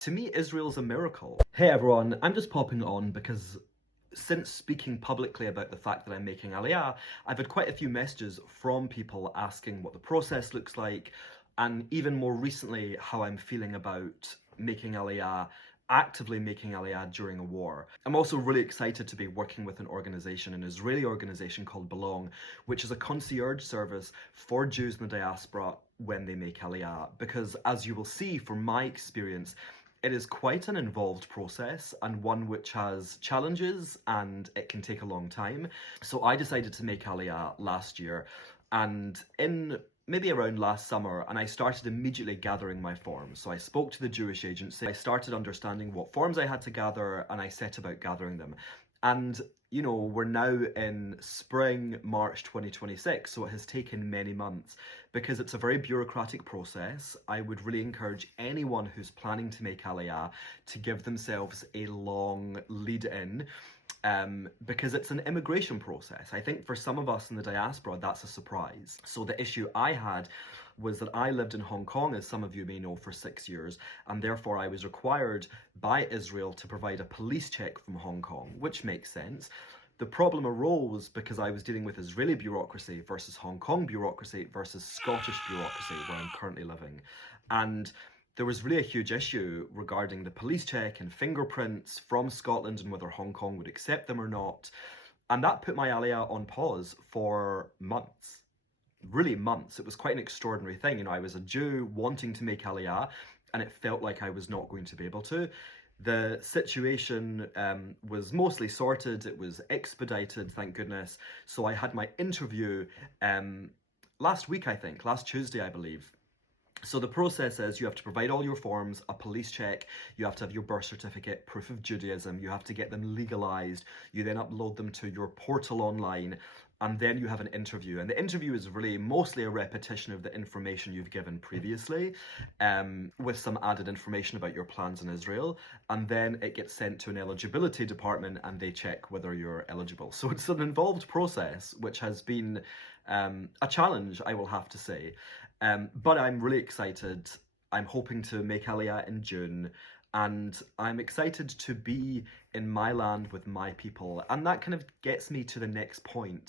To me, Israel's a miracle. Hey everyone, I'm just popping on because since speaking publicly about the fact that I'm making Aliyah, I've had quite a few messages from people asking what the process looks like, and even more recently, how I'm feeling about making Aliyah, actively making Aliyah during a war. I'm also really excited to be working with an Israeli organization called Belong, which is a concierge service for Jews in the diaspora when they make Aliyah. Because as you will see from my experience, it is quite an involved process and one which has challenges and it can take a long time. So I decided to make Aliyah last year, and in maybe around last summer, and I started immediately gathering my forms. So I spoke to the Jewish agency, I started understanding what forms I had to gather, and I set about gathering them. And you know, we're now in spring, March 2026, so it has taken many months because it's a very bureaucratic process. I would really encourage anyone who's planning to make Aliyah to give themselves a long lead in, because it's an immigration process. I think for some of us in the diaspora, that's a surprise. So the issue I had was that I lived in Hong Kong, as some of you may know, for 6 years, and therefore I was required by Israel to provide a police check from Hong Kong, which makes sense. The problem arose because I was dealing with Israeli bureaucracy versus Hong Kong bureaucracy versus Scottish bureaucracy, where I'm currently living. And there was really a huge issue regarding the police check and fingerprints from Scotland and whether Hong Kong would accept them or not. And that put my Aliyah on pause for months. Really months. It was quite an extraordinary thing. You know, I was a Jew wanting to make Aliyah, and it felt like I was not going to be able to. The situation was mostly sorted. It was expedited, thank goodness. So I had my interview last week, I think, last Tuesday, I believe. So the process is you have to provide all your forms, a police check, you have to have your birth certificate, proof of Judaism, you have to get them legalized, you then upload them to your portal online, and then you have an interview. And the interview is really mostly a repetition of the information you've given previously, with some added information about your plans in Israel. And then it gets sent to an eligibility department and they check whether you're eligible. So it's an involved process, which has been a challenge, I will have to say. But I'm really excited. I'm hoping to make Aliyah in June, and I'm excited to be in my land with my people. And that kind of gets me to the next point.